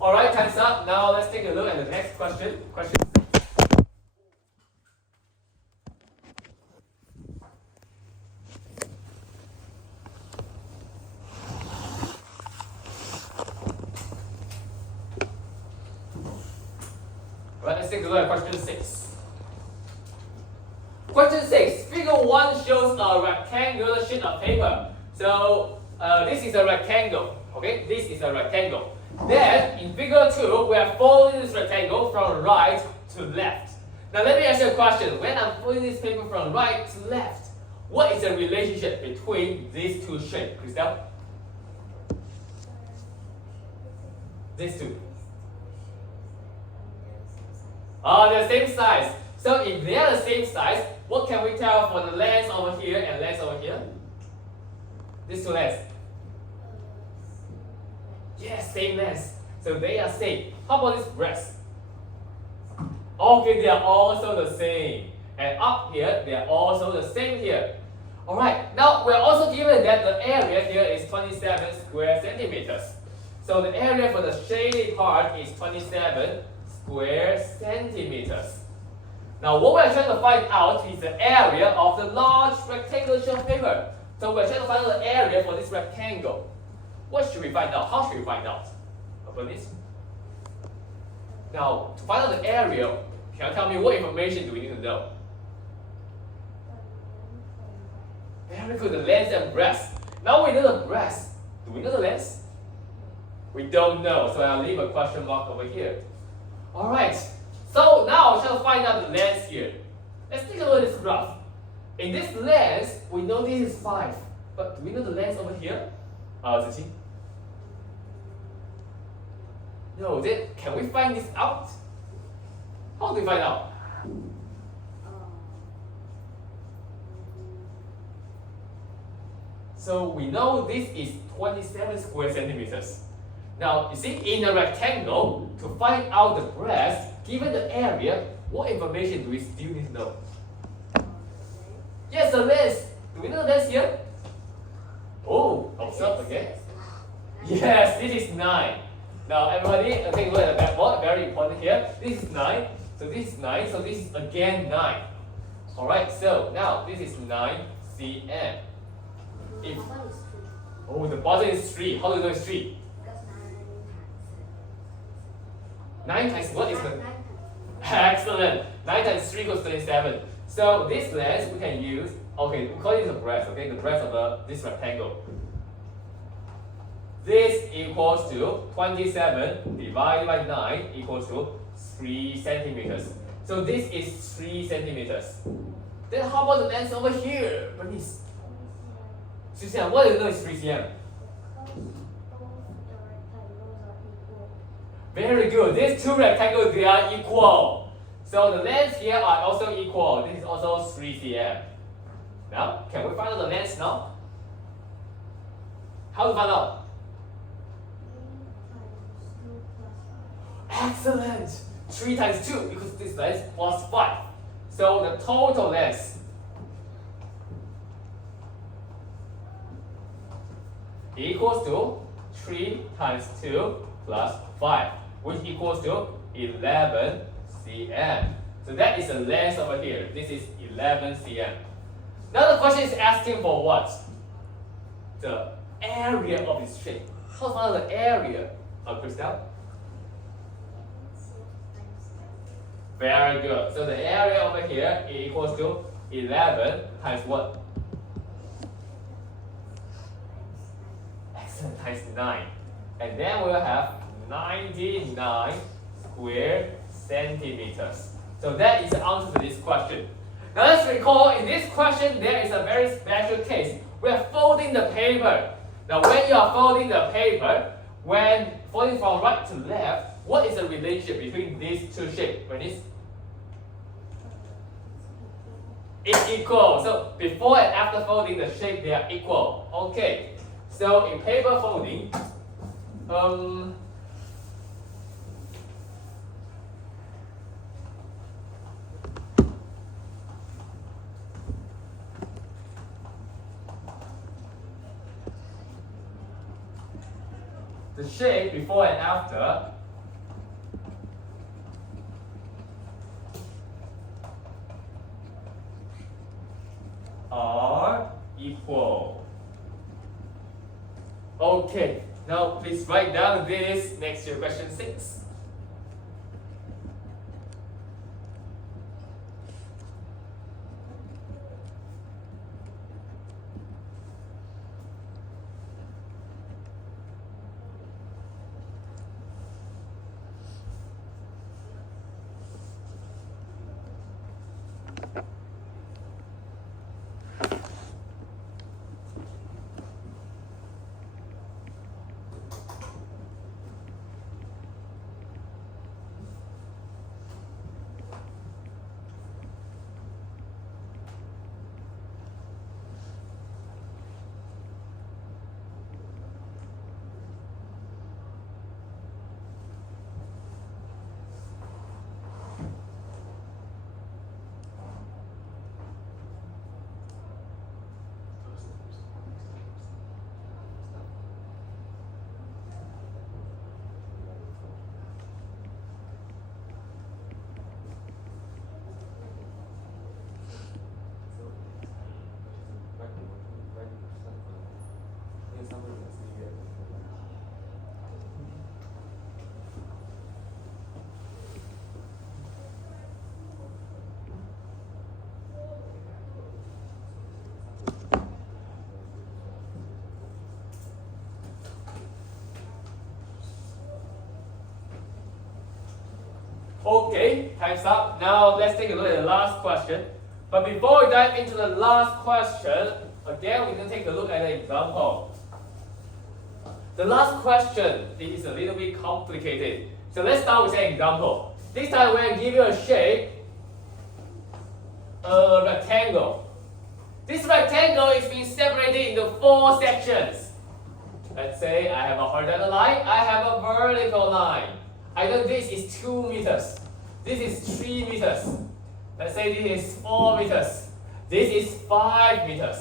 Alright, time's up. Now let's take a look at the next question. Question. Right, let's take a look at question 6. Question 6. Figure 1 shows a rectangular sheet of paper. So this is a rectangle. Okay, this is a rectangle. Then in figure 2, we are folding this rectangle from right to left. Now let me ask you a question. When I'm folding this paper from right to left, what is the relationship between these two shapes, Christelle? These two. They're the same size. So if they are the same size, what can we tell for the length over here and length over here? These two lengths. Yes, same length. So they are same. How about this breadth? Okay, they are also the same. And up here, they are also the same here. Alright, now we're also given that the area here is 27 square centimeters. So the area for the shaded part is 27 square centimeters. Now what we're trying to find out is the area of the large rectangular sheet of paper. So we're trying to find out the area for this rectangle. What should we find out? How should we find out? Open this. Now, to find out the area, can you tell me what information do we need to know? Very good, the length and breadth. Now we know the breadth. Do we know the length? We don't know, so I'll leave a question mark over here. Alright, so now I'm trying to find out the length here. Let's take a look at this graph. In this length, we know this is 5. But do we know the length over here? Ziqing? No, then can we find this out? How do we find out? So we know this is 27 square centimeters. Now, you see, in a rectangle, to find out the breadth, given the area, what information do we still need to know? Yes, the length. Do we know the length here? Oh, observe again. Yes, this is 9. Now, everybody, take a look at the blackboard. Very important here. This is 9. So this is 9. So this is again 9. Alright, so now this is 9 cm. If, oh, the bottom is 3. How do you know it's 3? 9 times what is the? Excellent. 9 times 3 equals 27. So this length we can use. Okay, we call it the breadth. Okay, the breadth of this rectangle. This equals to 27 divided by 9 equals to 3 centimeters. So this is 3 centimeters. Then how about the length over here, Bernice? Susan, what do you know is 3 cm? Very good. These two rectangles, they are equal. So the lengths here are also equal. This is also 3 cm. Now, can we find out the length now? How to find out? Excellent! 3 times 2 because this length plus 5. So the total length equals to 3 times 2 plus 5, which equals to 11 cm. So that is the length over here. This is 11 cm. Now the question is asking for what? The area of this shape. How to find out the area of Christelle? Very good. So the area over here equals to 11 times what? Excellent, times 9. And then we will have 99 square centimeters. So that is the answer to this question. Now let's recall, in this question, there is a very special case. We are folding the paper. Now when you are folding the paper, when folding from right to left, what is the relationship between these two shapes? It's equal. So before and after folding the shape, they are equal. Okay. So in paper folding, the shape before and after Okay, now please write down this next to question 6. Okay, time's up. Now let's take a look at the last question. But before we dive into the last question, again we're going to take a look at an example. The last question is a little bit complicated. So let's start with an example. This time we're going to give you a shape, a rectangle. This rectangle is being separated into 4 sections. Let's say I have a horizontal line, I have a vertical line. I know this is 2 meters. This is 3 meters. Let's say this is 4 meters. This is 5 meters.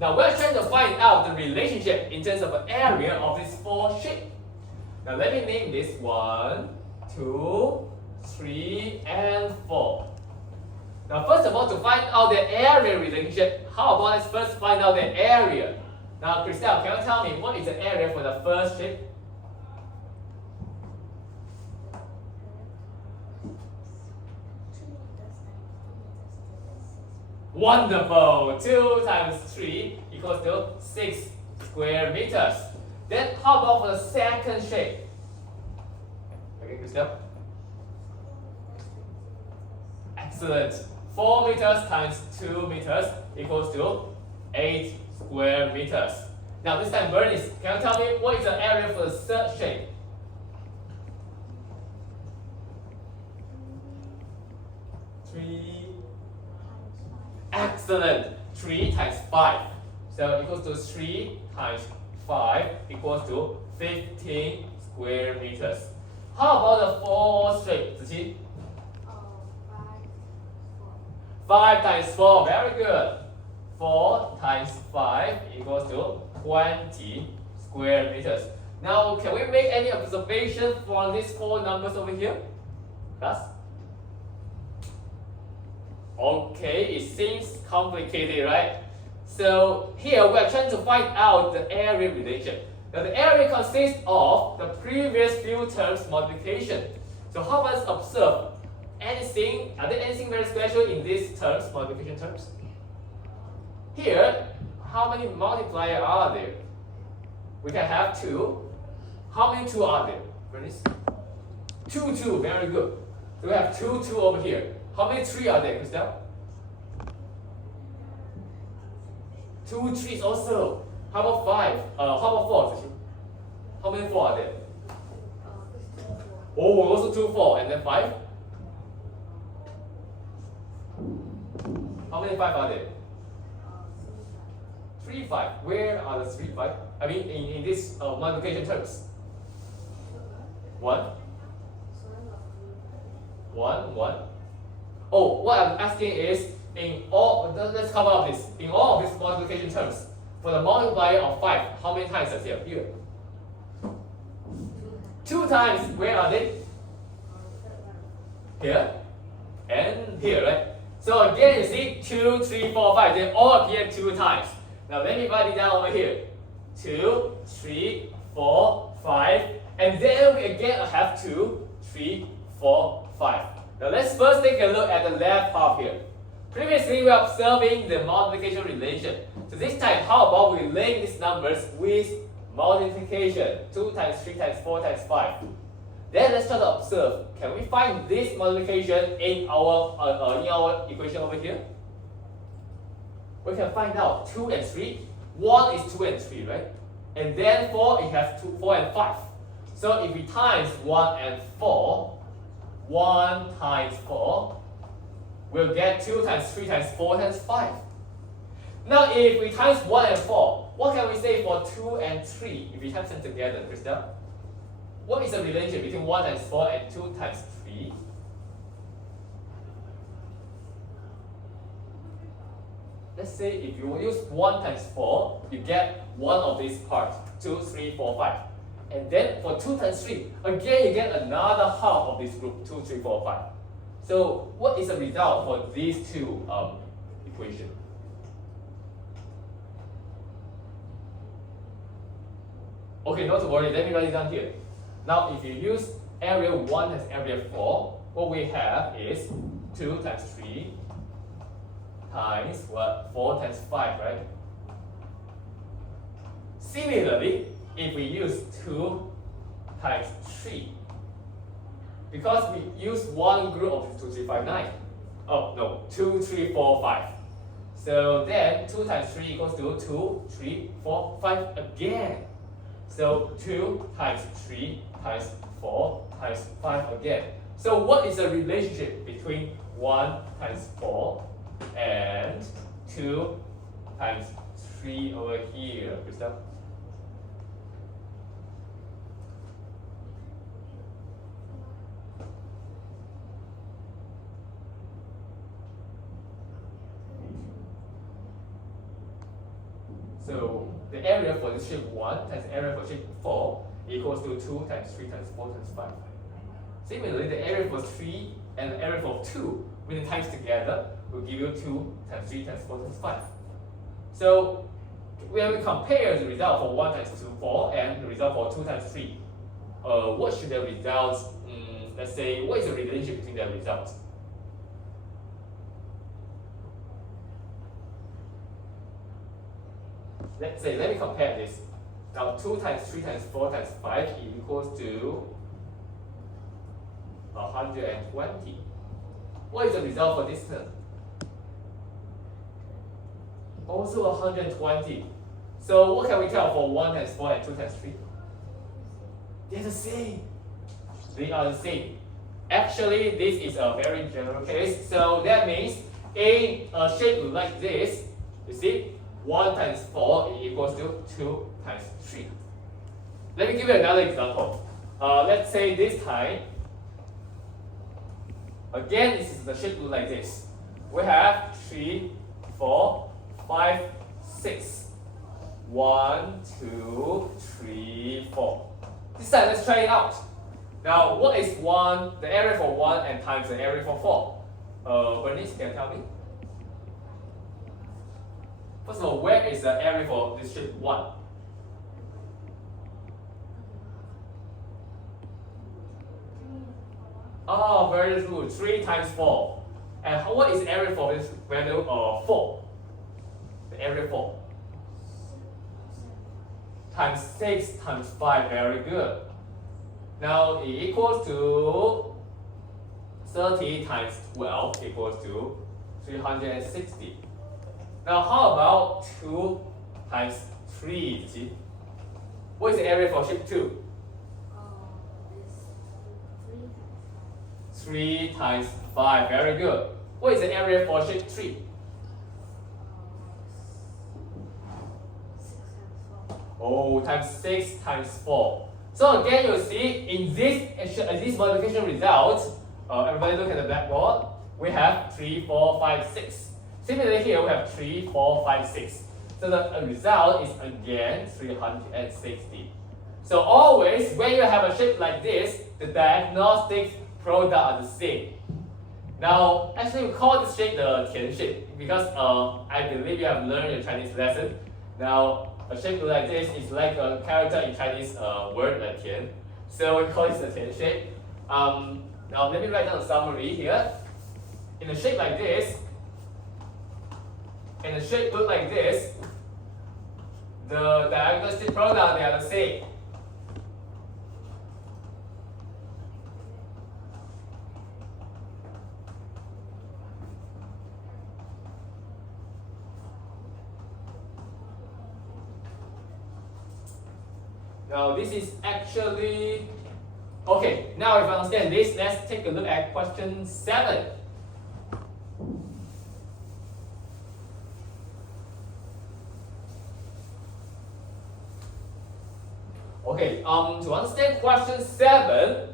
Now we're trying to find out the relationship in terms of the area of these 4 shapes. Now let me name this 1, 2, 3, and 4. Now first of all, to find out the area relationship, how about let's first find out the area. Now Christelle, can you tell me what is the area for the first shape? Wonderful! 2 times 3 equals to 6 square meters. Then how about for the second shape? Okay, Christelle? Excellent. 4 meters times 2 meters equals to 8 square meters. Now this time Bernice, can you tell me what is the area for the third shape? Excellent. 3 times 5. So equals to 3 times 5 equals to 15 square meters. How about the fourth shape, Ziqi? 5 times 4, very good. 4 times 5 equals to 20 square meters. Now, can we make any observation from these 4 numbers over here? Class? Okay, it seems complicated, right? So here we're trying to find out the area relation. Now the area consists of the previous few terms multiplication. So how about observe anything? Are there anything very special in these terms, multiplication terms? Here, how many multipliers are there? We can have 2. How many 2 are there? Bernice? 2, 2, very good. So we have 2, 2 over here. How many 3 are there, Christelle? 2 3s also. How about 5? How about 4? Ziqi? How many 4 are there? Oh, also 2, 4, and then 5? How many 5 are there? 3, 5. Where are the 3, 5? I mean, in this multiplication terms. 1. 1, 1. Oh, what I'm asking is, in all, let's cover up this. In all of these multiplication terms, for the multiplier of 5, how many times is here? Here. 2 times. Where are they? Here. And here, right? So again, you see 2, 3, 4, 5. They all appear 2 times. Now let me write it down over here. 2, 3, 4, 5, and then we again have 2, 3, 4, 5. Now let's first take a look at the left half here. Previously we are observing the multiplication relation. So this time, how about we link these numbers with multiplication? 2 times 3 times 4 times 5. Then let's try to observe. Can we find this multiplication in our equation over here? We can find out 2 and 3. 1 is 2 and 3, right? And then 4, it has 4 and 5. So if we times 1 and 4, 1 times 4, we'll get 2 times 3 times 4 times 5. Now if we times 1 and 4, what can we say for 2 and 3 if we times them together, Krista? What is the relationship between 1 times 4 and 2 times 3? Let's say if you use 1 times 4, you get one of these parts, 2, 3, 4, 5. And then for 2 times 3, again you get another half of this group, 2, 3, 4, 5. So what is the result for these two equations? Okay, not to worry, let me write it down here. Now if you use area 1 as area 4, what we have is 2 times 3 times what? 4 times 5, right? Similarly, if we use 2 times 3, because we use one group of 2, 3, 5, 9. Oh no, 2, 3, 4, 5. So then 2 times 3 equals to 2, 3, 4, 5 again. So 2 times 3 times 4 times 5 again. So what is the relationship between 1 times 4 and 2 times 3 over here, Krista? So the area for the shape 1 times the area for shape 4 equals to 2 times 3 times 4 times 5. Similarly, the area for 3 and the area for 2, when the times together, will give you 2 times 3 times 4 times 5. So when we compare the result for 1 times 2, 4, and the result for 2 times 3, what should the results, let's say, what is the relationship between the results? Let's say, let me compare this. Now 2 times 3 times 4 times 5 equals to 120. What is the result for this term? Also 120. So what can we tell for 1 times 4 and 2 times 3? They're the same. They are the same. Actually, this is a very general case. So that means in a shape like this, you see, 1 times 4 equals to 2 times 3. Let me give you another example. Let's say this time, again, this is the shape like this. We have 3, 4, 5, 6. 1, 2, 3, 4. This time, let's try it out. Now, what is the area for 1 and times the area for 4? Bernice, can you tell me? First of all, where is the area for this shape 1? Oh, very good. 3 times 4. And what is the area for this value 4? The area 4. Times 6 times 5. Very good. Now it equals to 30 times 12 equals to 360. Now how about 2 times 3? See? What is the area for shape 2? 3 times 5. Very good. What is the area for shape 3? 6 times 4. Times 6 times 4. So again, you see in this multiplication result, everybody look at the blackboard. We have 3, 4, 5, 6. Similarly here we have 3, 4, 5, 6. So the result is again 360. So always when you have a shape like this, the diagnostic product are the same. Now actually we call this shape the Tian shape because I believe you have learned your Chinese lesson. Now a shape like this is like a character in Chinese word like tian. So we call it a tian shape. Now let me write down a summary here. In a shape like this, and the shape look like this, the diagnostic product they are the same. Now this is actually okay. Now if you understand this, let's take a look at question 7. Okay, to understand question 7,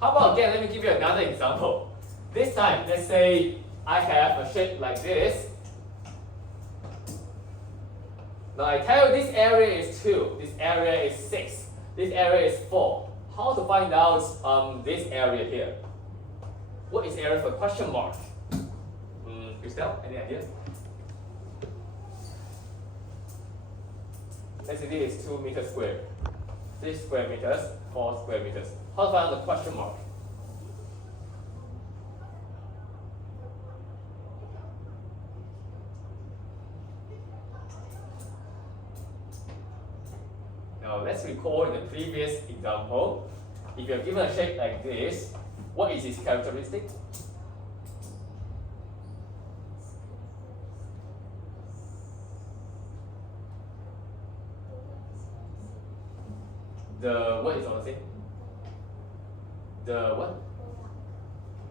how about again, let me give you another example. This time, let's say I have a shape like this. Now I tell you this area is 2, this area is 6, this area is 4. How to find out this area here? What is area for question mark? Christelle, any idea? Let's say this is 2 meters squared. 3 square meters, 4 square meters. How to find the question mark? Now let's recall in the previous example, if you are given a shape like this, what is its characteristic? The what is on the same? The what?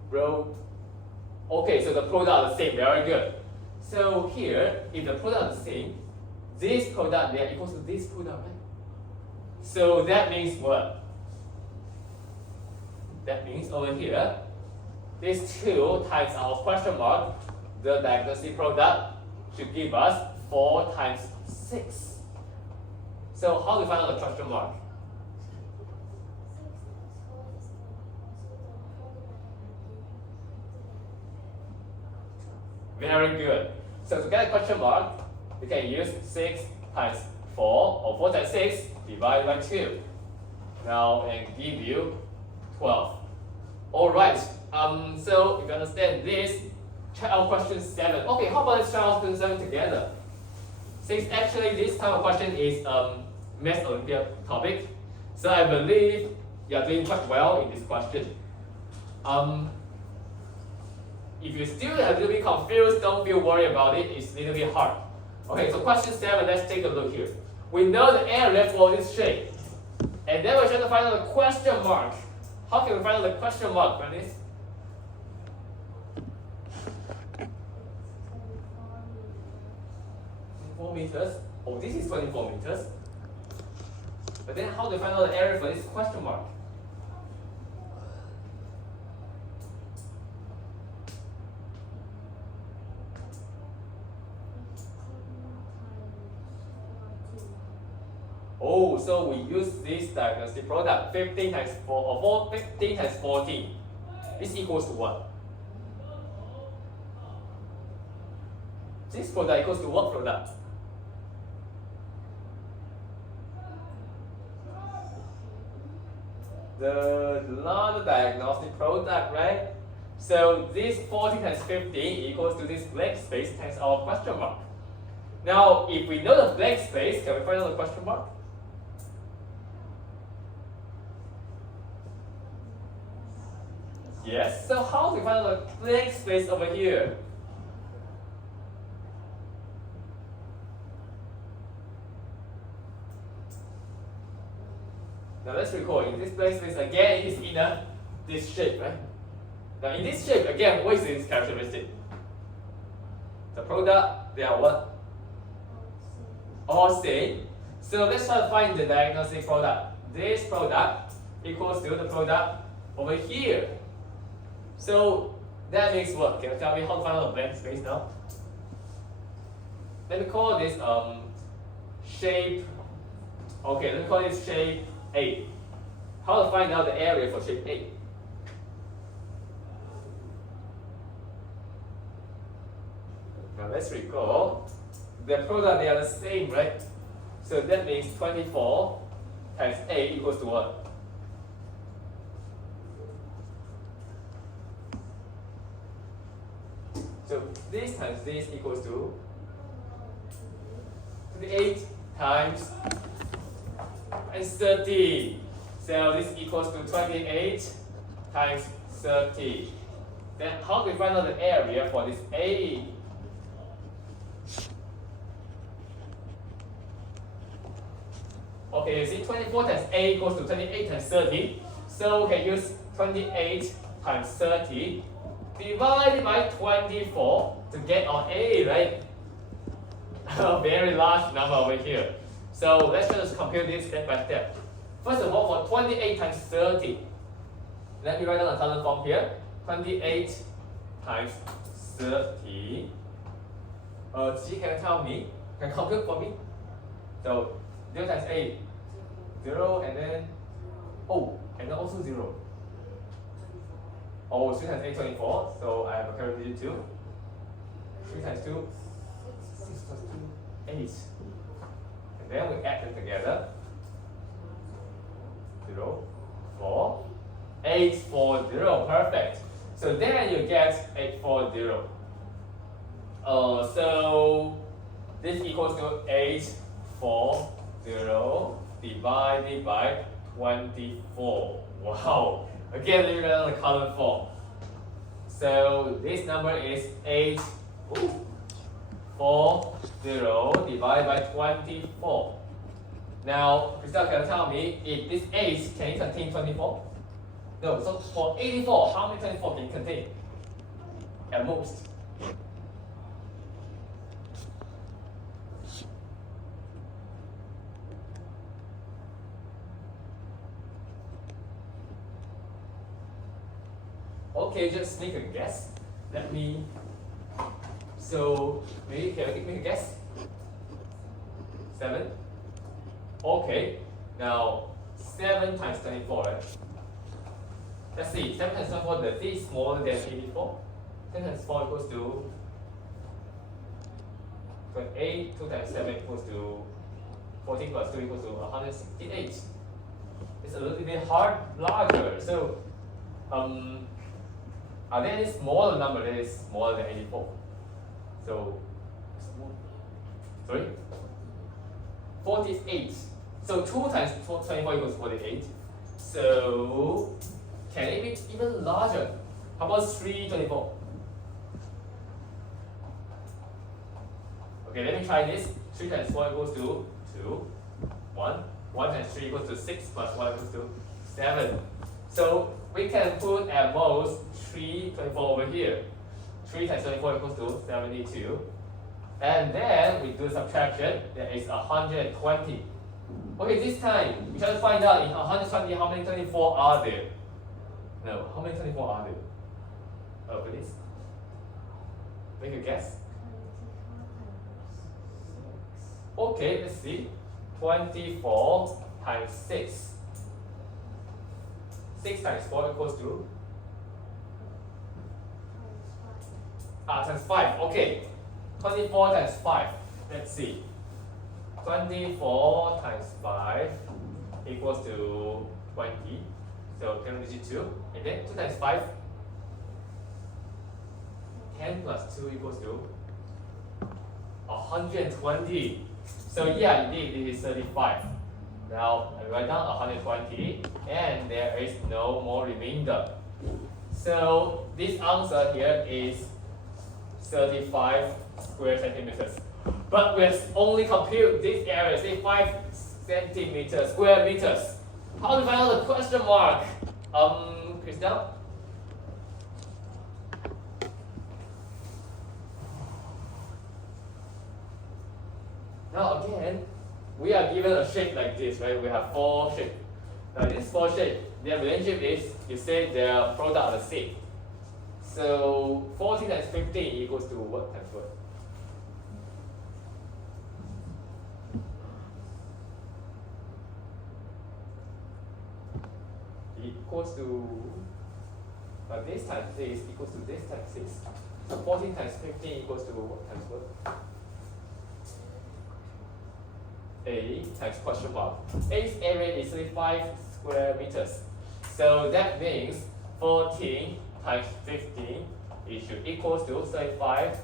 Row. Okay, so the product are the same, very good. So here, if the product is the same, this product there equals to this product, right? So that means what? That means over here, this 2 times our question mark, the diagnostic product should give us 4 times 6. So how do we find out the question mark? Very good. So to get a question mark, we can use 6 times 4 or 4 times 6 divided by 2. Now and give you 12. Alright, so if you understand this, check out question 7. Okay, how about let's try out question 7 together? Since actually this type of question is Math Olympiad topic, so I believe you are doing quite well in this question. If you still a little bit confused, don't feel worried about it, it's a little bit hard. Okay, so question 7, let's take a look here. We know the area for this shape. And then we're trying to find out the question mark. How can we find out the question mark, Bernice? meters. Oh, this is 24 meters. But then how do we find out the area for this question mark? Oh, so we use this diagnostic product, 15 times 4, or 15 times 14. This equals to what? This product equals to what product? The larger diagnostic product, right? So this 14 times 15 equals to this blank space times our question mark. Now, if we know the blank space, can we find out the question mark? Yes, so how do we find out the blank space over here? Now let's recall, in this blank space again, it is in this shape, right? Now in this shape, again, what is its characteristic? The product, they are what? All same. So let's try to find the diagnostic product. This product equals to the product over here. So that makes what? Can you tell me how to find out the blank space now? Let me call this shape. Okay, let me call this shape A. How to find out the area for shape A? Now let's recall. The product, they are the same, right? So that means 24 times 8 equals to what? So this times this equals to 28 times and 30. So this equals to 28 times 30. Then how do we find out the area for this A? Okay, you see 24 times A equals to 28 times 30. So we can use 28 times 30 divided by 24 to get our A, right? A very large number over here. So let's just compute this step by step. First of all, for 28 times 30, let me write down the column form here. 28 times 30. She can tell me, can compute for me. So 0 times 8, 0 and then, oh, and then also 0. Oh, 3 times 8, 24. So I have a current digit 2. 3 times 2, 6 plus 2, 8. And then we add them together. 0, 4, 8, 4, 0. Perfect. So then you get 8, 4, 0. So this equals to 8, 4, 0 divided by 24. Wow. Again, let me write down the column form. So this number is 8, 4, 0 divided by 24. Now, Christelle, can you tell me if this 8 can it contain 24? No, so for 84, how many 24 can it contain? At most. Okay, just make a guess. Let me. So maybe can you make a guess? 7. Okay. Now 7 times 24, right? Let's see. 7 times 24, does it smaller than 84? 7 times 4 equals to 28. 2 times 7 equals to 14 plus 2 equals to 168. It's a little bit larger. So are there any smaller number that is smaller than 84? So, sorry? 48. So 2 times 24 equals 48. So, can it be even larger? How about 324? Okay, let me try this. 3 times 4 equals to 2. 1. 1 times 3 equals to 6 plus 1 equals to 7. So, we can put at most 324 over here. 3 times 24 equals to 72. And then we do subtraction, that is 120. Okay, this time we try to find out in 120 how many 24 are there. No, how many 24 are there? Please. Make a guess. Okay, let's see. 24 times 6. 6 times 4 equals to times 5. Okay. 24 times 5. Let's see. 24 times 5 equals to 20. So can we digit 2? And then 2 times 5. 10 plus 2 equals to 120. So yeah, indeed, this is 35. Now I write down 120, and there is no more remainder. So this answer here is 35 square centimeters. But we'll only compute this area, say 5 centimeters, square meters. How do we find out the question mark? Christelle? Now again, we are given a shape like this, right? We have 4 shapes. Now this 4 shape, their relationship is, you say their product are the same. So 14 times 15 equals to what times what? Equals to this times this equals to this times this. So 14 times 15 equals to what times what? A times question mark. A's area is 35 square meters. So that means 14 times 15 it should equals to 35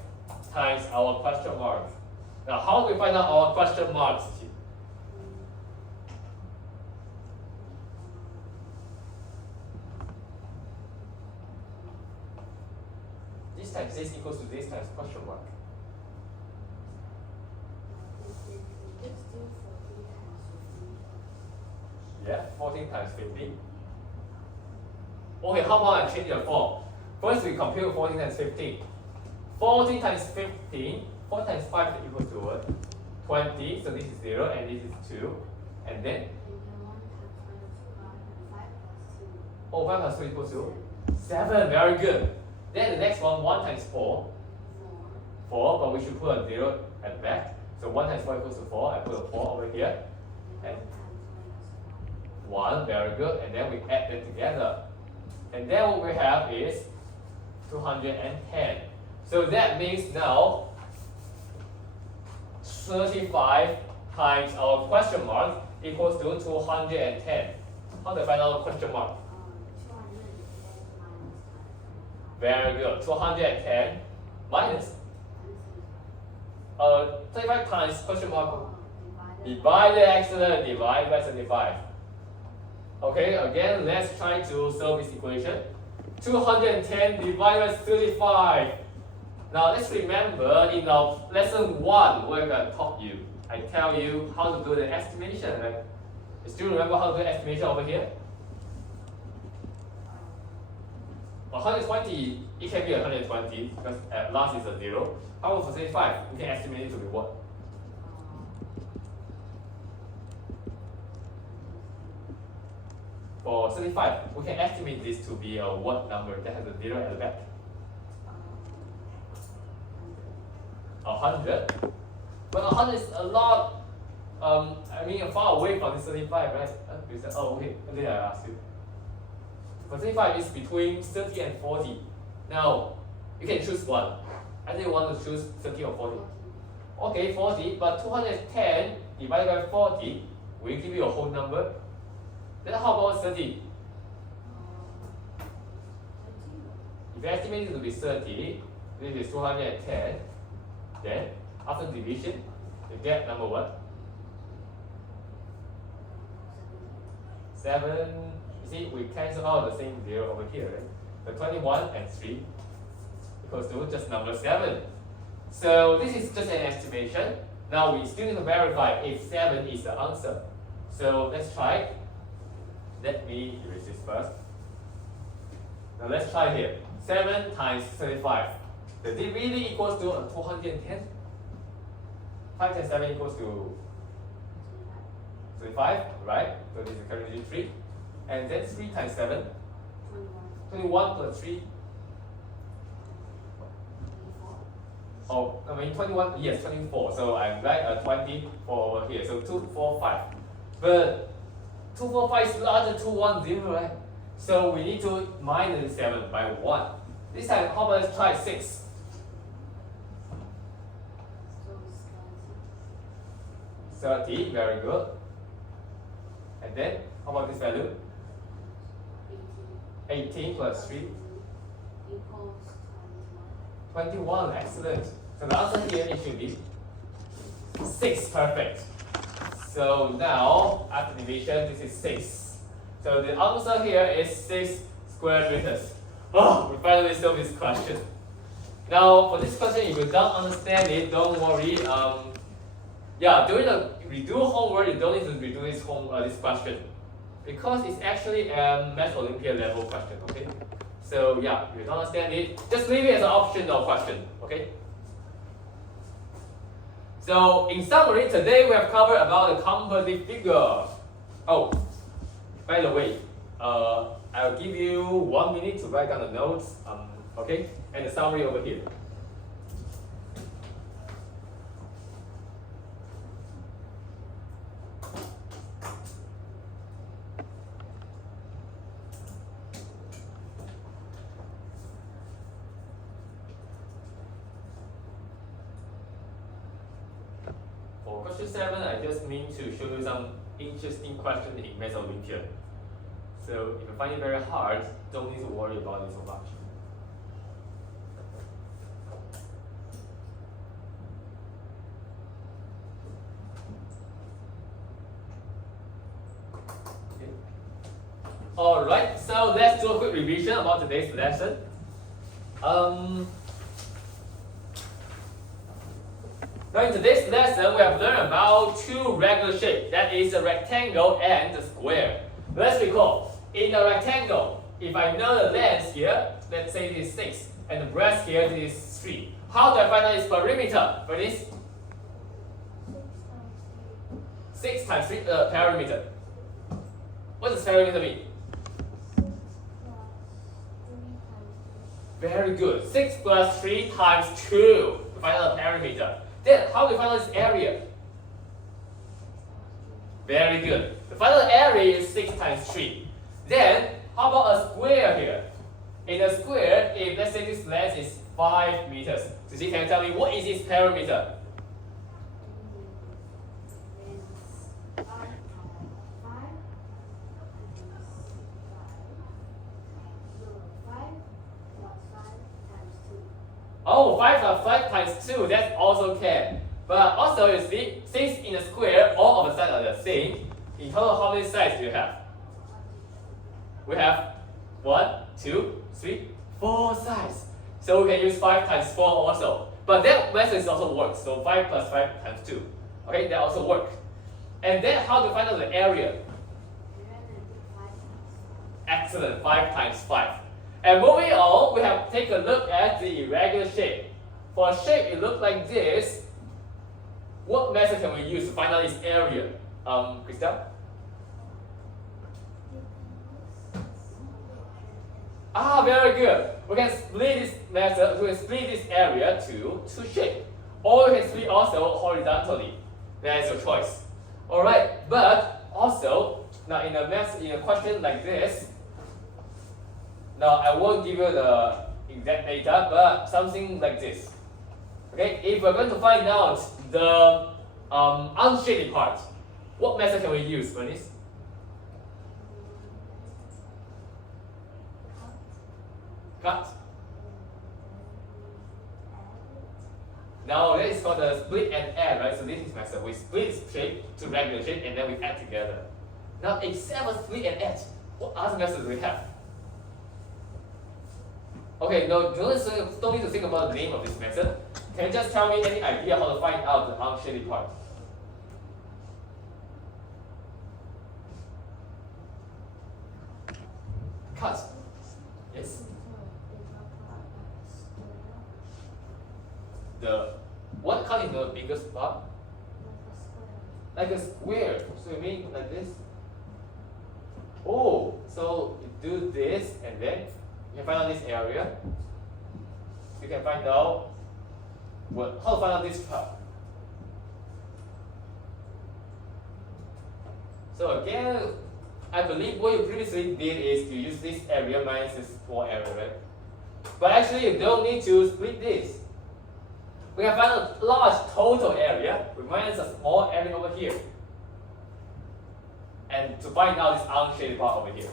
times our question mark. Now how do we find out our question marks? This times this equals to this times question mark. Yeah, 14 times 15. Okay, how about I change the form? First we compute 14 times 15. 14 times 15, 4 times 5 equals to what? 20, so this is 0 and this is 2. And then? Oh, 5 plus 2 equals to? 7, very good. Then the next one, 1 times 4. 4, but we should put a 0 at the back. So 1 times 4 equals to 4. I put a 4 over here. And 1, very good. And then we add them together. And then what we have is 210. So that means now 35 times our question mark equals to 210. How do I find out the question mark? Very good. 210 minus 35 times question mark. Divided, excellent. Divide by 75. Okay, again, let's try to solve this equation. 210 divided by 35. Now let's remember in our lesson 1 where I taught you, I tell you how to do the estimation, right? You still remember how to do the estimation over here? 120, it can be 120 because at last is a 0. How about for 35? We can estimate it to be what? For 35, we can estimate this to be a what number that has a 0 at the back? 100. But 100 is a lot, far away from this 35, right? You said, oh, okay, and then I ask you. For 35 is between 30 and 40. Now, you can choose one. Either you want to choose 30 or 40. Okay, 40, but 210 divided by 40 will give you a whole number. Then how about 30? If you estimate it to be 30, this is 210. Then, after division, you get number what? 7. You see, we cancel out the same 0 over here, right? So 21 and 3 equals to just number 7. So this is just an estimation. Now we still need to verify if 7 is the answer. So let's try. Let me erase this first. Now let's try here. 7 times 35. Does it really equals to 210? 5 times 7 equals to 35, right? So this is currently 3. And then 3 times 7? 21 plus 3. Oh, 21, yes, 24. So I write a 24 over here. So 2, 4, 5. But 2, 4, 5 is larger 2, 1, 0, right? So we need to minus 7 by 1. This time, how about let's try 6? So 30, very good. And then, how about this value? 18 plus 3? 21, excellent. So the answer here it should be 6, perfect. So now, after division, this is 6. So the answer here is 6 square meters. Oh, we finally solved this question. Now, for this question, if you don't understand it, don't worry. During the redo homework, you don't need to redo this question because it's actually a Math Olympiad level question. Okay. So yeah, if you don't understand it, just leave it as an optional question. Okay. So in summary, today we have covered about the composite figure. Oh, by the way, I'll give you 1 minute to write down the notes. Okay, and the summary over here. question 7, I just mean to show you some interesting questions in Maths Olympiad. So if you find it very hard, don't need to worry about it so much. Okay. Alright, so let's do a quick revision about today's lesson. Now in today's lesson, we have learned about two regular shapes, that is the rectangle and the square. Let's recall, in the rectangle, if I know the length here, let's say this is 6, and the breadth here this is 3. How do I find out its perimeter for this? 6 times 3 perimeter. What does perimeter mean? Very good. 6 plus 3 times 2 to find out the perimeter. Then, how do we find out its area? Very good. The final area is 6 times 3. Then, how about a square here? In a square, if let's say this length is 5 meters, so you can tell me what is its perimeter? Oh, 5 plus 5 times 2, that's also can. But also, you see, since in a square, all of the sides are the same, in total, how many sides do you have? We have 1, 2, 3, 4 sides. So we can use 5 times 4 also. But that method also works. So 5 plus 5 times 2. Okay, that also works. And then how to find out the area? Excellent, 5 times 5. And moving on, we have take a look at the irregular shape. For a shape, it looks like this. What method can we use to find out its area? Christelle? Ah, very good. We can split this method, we can split this area to two shapes. Or we can split also horizontally. That is your choice. Alright, but also, now in a question like this, now I won't give you the exact data, but something like this. Okay, if we're going to find out the unshaded part, what method can we use, Bernice? Cut. Now this is called the split and add, right? So this is method. We split shape to regular shape and then we add together. Now except for split and add, what other methods do we have? Okay, no, don't need to think about the name of this method. Can you just tell me any idea how to find out the unshaded part? Cut. Yes. The what cut is the biggest part? Like a square. So you mean like this? Oh, so you do this and then you can find out this area. You can find out how to find out this part. So again, I believe what you previously did is to use this area minus this small area, right? But actually, you don't need to split this. We can find a large total area minus a small area over here. And to find out this unshaded part over here.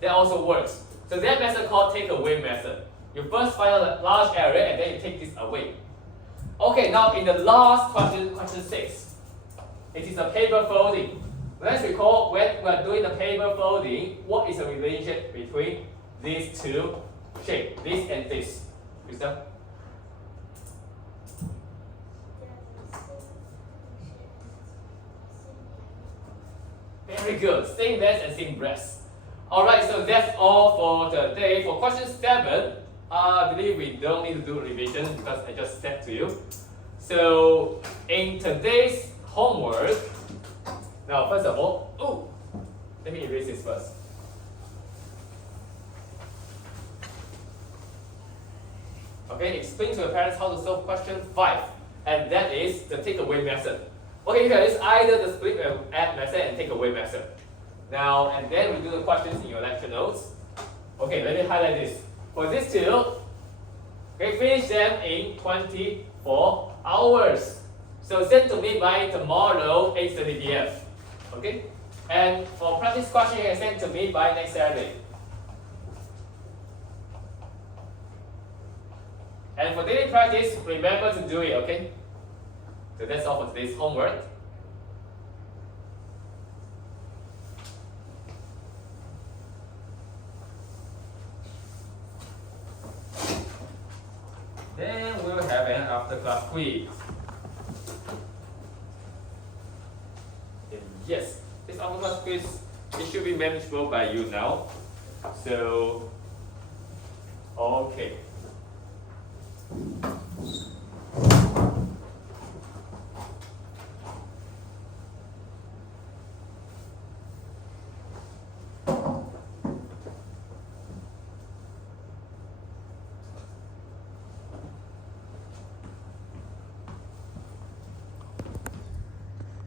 That also works. So that method called take away method. You first find out a large area and then you take this away. Okay, now in the last question, question 6, it is a paper folding. Let's recall when we are doing the paper folding, what is the relationship between these two shapes, this and this? Christelle? Very good, same length and same breadth. Alright, so that's all for today. For question 7, I believe we don't need to do revision because I just said to you. So in today's homework, now first of all, let me erase this first. Okay, explain to your parents how to solve question 5, and that is the takeaway method. Okay, here is either the split and add method and takeaway method. Now, and then we do the questions in your lecture notes. Okay, let me highlight this. For these two, okay, finish them in 24 hours. So send to me by tomorrow 8:30 p.m. Okay? And for practice question, you can send to me by next Saturday. And for daily practice, remember to do it, okay? So that's all for today's homework. Then we'll have an after-class quiz. And yes, this after-class quiz, it should be manageable by you now. So, okay.